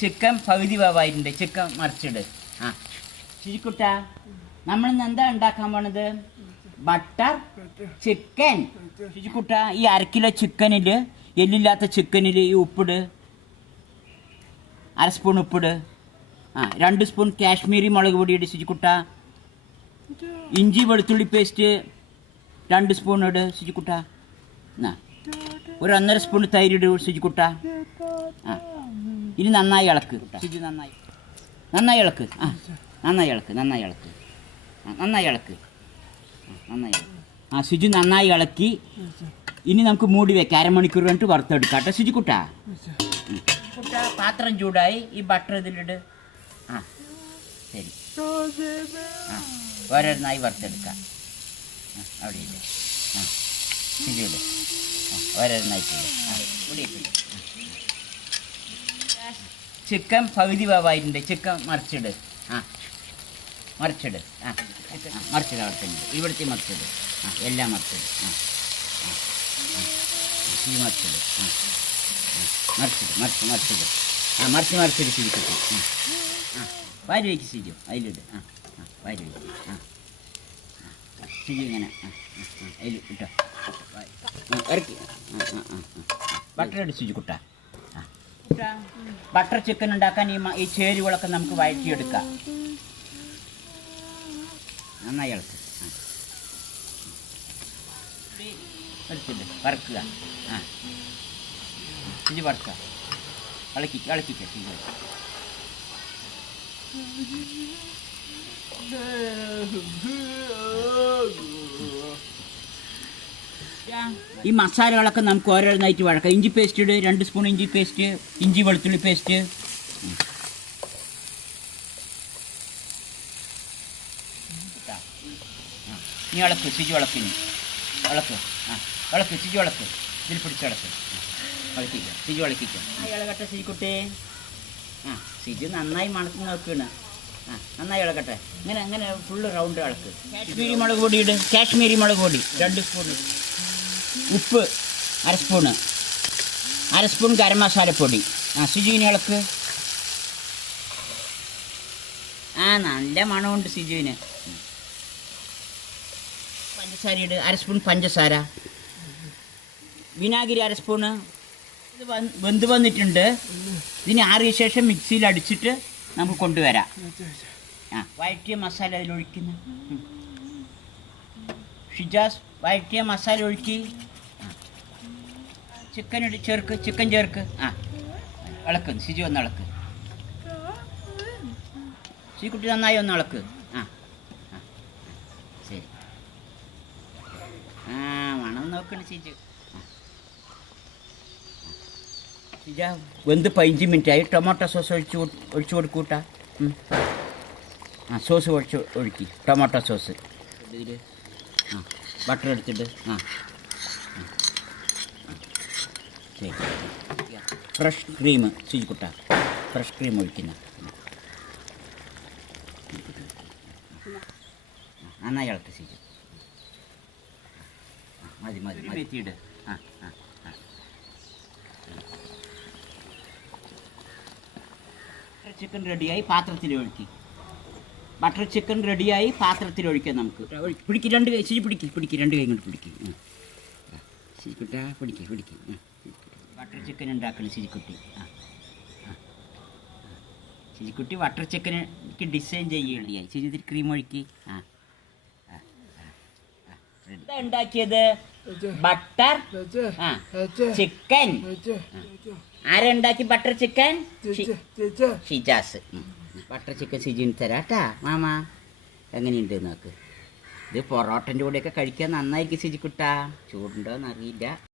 Chicken പകുതി വേവായിട്ടുണ്ട്. Chicken മറിച്ചിട്. ആ ശരിക്കുട്ട, നമ്മളിന്ന് എന്താ ഉണ്ടാക്കാൻ പോണത്? Butter chicken. ശുചിക്കുട്ട, ഈ 1/2 കിലോ ചിക്കനിൽ, എല്ലില്ലാത്ത ചിക്കനിൽ ഈ ഉപ്പിട്. 1/2 സ്പൂൺ ഉപ്പിട്. 2 സ്പൂൺ കാശ്മീരി മുളക് പൊടി ഇട് ശുചിക്കുട്ട. ഇഞ്ചി വെളുത്തുള്ളി പേസ്റ്റ് 2 സ്പൂൺ ഇട് ശുചിക്കുട്ട. ഒരു 1.5 സ്പൂൺ തൈര് ഇട് ശുചിക്കുട്ട. ഇനി നന്നായി ഇളക്ക് ശുചി. നന്നായി ഇളക്ക്. നന്നായി ഇളക്ക്. ശുചി നന്നായി ഇളക്കി. ഇനി നമുക്ക് മൂടി വെക്കാം. 1/2 മണിക്കൂർ കഴിഞ്ഞിട്ട് വറുത്തെടുക്കാം കേട്ടോ ശുചിക്കുട്ട. പാത്രം ചൂടായി. ഈ ബട്ടർ ഇതിലിട്. ശരി. ഓരോന്നായി വറുത്തെടുക്കാം. അവിടെ ഇല്ല. ശുചിയിട്. ഓരോന്നായിട്ടില്ല. ഇവിടെ ഇട്ടില്ല. ചിക്കൻ പകുതി വേവായിട്ടുണ്ട്. ചിക്കൻ മറിച്ചിട്. മറിച്ചിട്. മറിച്ചിട്. അവിടുത്തെ ഇവിടുത്തെ മറിച്ചിട്. എല്ലാം മറിച്ചിട്. ഈ മറിച്ചിട്. മറിച്ചിട്. മറിച്ചിട് ശരിക്കും. വാരി വയ്ക്ക് ശരി. അതിലിട്. വാരി വയ്ക്ക്. ശരി. ഇങ്ങനെ അതിൽ ഇട്ടോ. ഇറക്കി. ബട്ടർ ഇട് ശുചി കുട്ട. ബട്ടർ ചിക്കൻ ഉണ്ടാക്കാൻ ഈ ചേരുവകളൊക്കെ നമുക്ക് വഴറ്റിയെടുക്കാം. നന്നായി ഇളക്ക്. എടുത്തിട്ട് വറക്കുക. ശുചി വറുക്കുക. ഇളക്കിക്ക ശുചി. ഈ മസാലകളൊക്കെ നമുക്ക് ഓരോന്നായിട്ട് വഴക്കാം. ഇഞ്ചി പേസ്റ്റ് ഇട്. 2 സ്പൂൺ ഇഞ്ചി പേസ്റ്റ്. ഇഞ്ചി വെളുത്തുള്ളി പേസ്റ്റ്. ഇനി ഇളക്ക് ശുചി. ഇളക്കിനി ഇളക്ക്. ശുചി ഇളക്ക്. ഇതിൽ പിടിച്ചിളക്ക്. ഇളക്കിക്ക ശുചി. ഇളക്കിക്ക. ഇളകട്ടെ ശുചിക്കുട്ടി. ശുചി നന്നായി മണത്ത് നോക്കണം. നന്നായി ഇളകട്ടെ. അങ്ങനെ ഫുള്ള് റൗണ്ട് ഇളക്ക്. കാശ്മീരി മുളക് പൊടി ഇട്. കാശ്മീരി മുളക് പൊടി 2 സ്പൂൺ. ഉപ്പ് 1/2 സ്പൂണ്. 1/2 സ്പൂൺ ഗരം മസാലപ്പൊടി. ശുചിവിന് ഇളക്ക്. നല്ല മണമുണ്ട് ശുചിവിന്. പഞ്ചസാര ഇട്. 1/2 സ്പൂൺ പഞ്ചസാര. വിനാഗിരി 1/2 സ്പൂണ്. ഇത് വെന്ത് വന്നിട്ടുണ്ട്. ഇതിന് ആറിയ ശേഷം മിക്സിയിൽ അടിച്ചിട്ട് നമുക്ക് കൊണ്ടുവരാം. വഴറ്റിയ മസാല അതിലൊഴിക്കുന്നു. ഷിജാസ് വഴറ്റിയ മസാല ഒഴുക്കി. ചിക്കൻ ചേർക്ക്. ഇളക്ക് ശുചി. ഒന്ന് ഇളക്ക്. ശുചിക്കുട്ടി നന്നായി ഒന്ന് ഇളക്ക്. ശരി. മണം നോക്കണ ശുചി. ഷിജ വെന്ത് 15 മിനിറ്റായി. ടൊമാറ്റോ സോസ് ഒഴിച്ചു കൊടുക്കൂട്ടാ. സോസ് ഒഴുക്കി. ടൊമാറ്റോ സോസ് ഇതിൽ. ബട്ടർ എടുത്തിട്ട്. ശരി. ഫ്രഷ് ക്രീം ശുചിക്കുട്ട. ഫ്രഷ് ക്രീം ഒഴിക്കുന്ന. നന്നായി ഇളക്ക് ശുചി. മതി. എത്തിയിട്. ചിക്കൻ റെഡിയായി. പാത്രത്തിൽ ഒഴുക്കി. ബട്ടർ ചിക്കൻ റെഡിയായി. പാത്രത്തിൽ ഒഴിക്കാം നമുക്ക്. പിടിക്ക് 2 കൈ ശുചി. പിടിക്ക് 2 കൈ കൊണ്ട് പിടിക്കും. ശുചിക്കുട്ട പിടിക്ക്. ബട്ടർ ചിക്കൻ ഉണ്ടാക്കണം ശുചിക്കുട്ടി. ശുചിക്കുട്ടി ബട്ടർ ചിക്കനിക്ക് ഡിസൈൻ ചെയ്യുകയായി. ശുചി ഇതിൽ ക്രീം ഒഴുക്കി. എന്താ ഉണ്ടാക്കിയത്? Butter chicken. ആരുണ്ടാക്കി butter chicken? Shijas. Butter chicken ശുചിന് തരാട്ടാ മാമ. എങ്ങനെയുണ്ട് നോക്ക്. ഇത് പൊറോട്ടൻ്റെ കൂടെയൊക്കെ കഴിക്കാൻ നന്നായിരിക്കും ശുചിക്കുട്ട. ചൂടുണ്ടോയെന്നറിയില്ല.